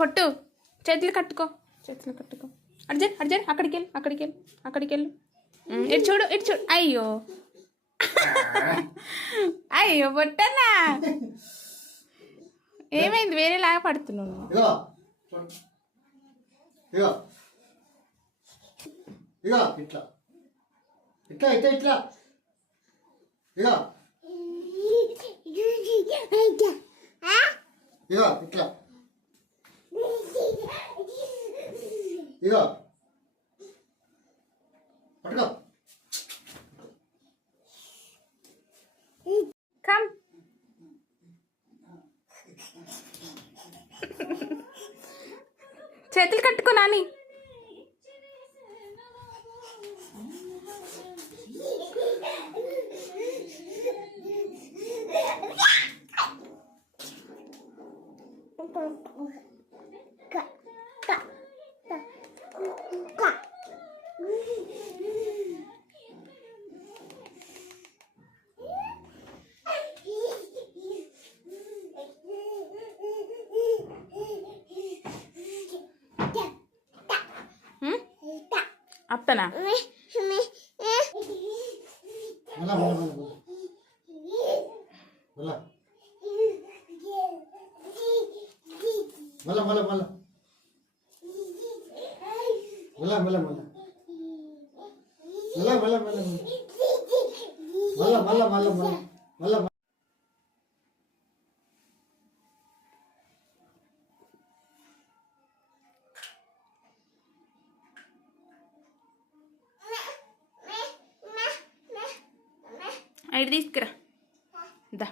పొట్టు. చేతులు కట్టుకో. చేతులు కట్టుకో. అర్జున్ అర్జున్ అక్కడికి వెళ్ళి అక్కడికి వెళ్ళి అక్కడికి వెళ్ళు. ఇటు చూడు ఇటు చూడు. అయ్యో. అయ్యో పొట్టన్నా ఏమైంది? వేరేలాగా పడుతున్నావు నువ్వు? ఇగో చూడు. ఇగో ఇగో ఇట్లా. ఇట్లా ఇట్లా ఇట్లా. ఇగో ఇగో ఇట్లా. ఇగో పట్టుకో. కమ్. చేతులు కట్టుకో నాని. ఉమ్? ಆಗ್ತಾನ ಮಲ್ಲ ಮಲ್ಲ ಮಲ್ಲ ಮಲ್ಲ ಮಲ್ಲ ఐదు తీసుకురా దా.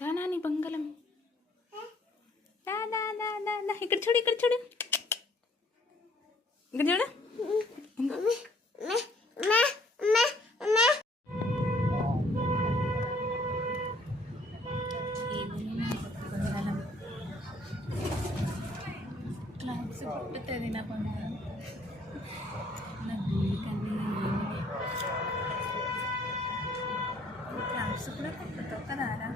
దానా నీ బంగళం. దా దా దా దా దా. ఇక్కడ చూడు ఇక్కడ చూడు. ఇక్కడ చూడు. ఇంకో. నా బంగారం. నా Sukulat ko ito. Kanana.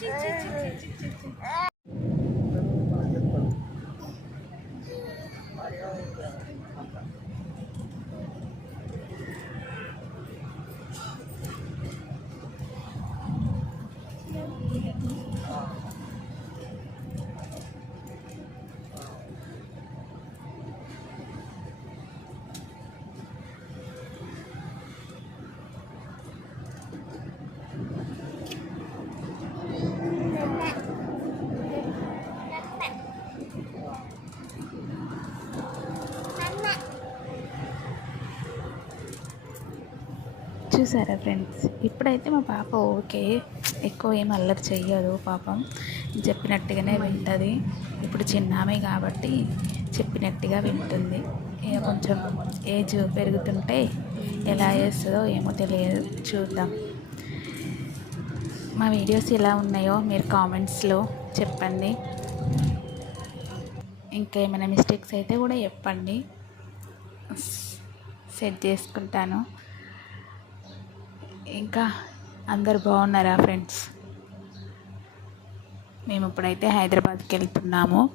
Thank you. చూసారా ఫ్రెండ్స్? ఇప్పుడైతే మా పాప ఓకే. ఎక్కువ ఏం అల్లరి చెయ్యదు పాపం. చెప్పినట్టుగానే వింటుంది. ఇప్పుడు చిన్నామే కాబట్టి చెప్పినట్టుగా వింటుంది. ఇక కొంచెం ఏజ్ పెరుగుతుంటే ఎలా చేస్తుందో ఏమో తెలియదు. చూద్దాం. మా వీడియోస్ ఎలా ఉన్నాయో మీరు కామెంట్స్లో చెప్పండి. ఇంకా ఏమైనా మిస్టేక్స్ అయితే కూడా చెప్పండి. సెట్ చేసుకుంటాను. ఇంకా అందరు బాగున్నారా ఫ్రెండ్స్? మేము ఇప్పుడైతే హైదరాబాద్కి వెళ్తున్నాము.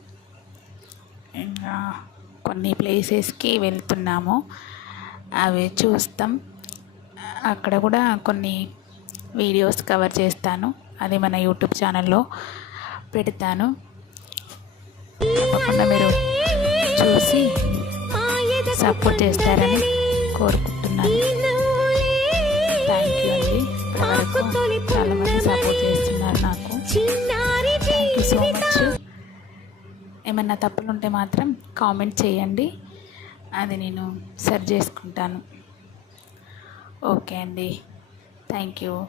ఇంకా కొన్ని ప్లేసెస్కి వెళ్తున్నాము. అవి చూస్తాం. అక్కడ కూడా కొన్ని వీడియోస్ కవర్ చేస్తాను. అది మన యూట్యూబ్ ఛానల్లో పెడతాను. తప్పకుండా మీరు చూసి సపోర్ట్ చేస్తారని కోరుకుంటున్నాను. చాలామంది సపోర్ట్ చేస్తున్నారు నాకు. సో మచ్ ఏమన్నా తప్పులు ఉంటే మాత్రం కామెంట్ చేయండి. అది నేను సరి చేసుకుంటాను. ఓకే అండి. Thank you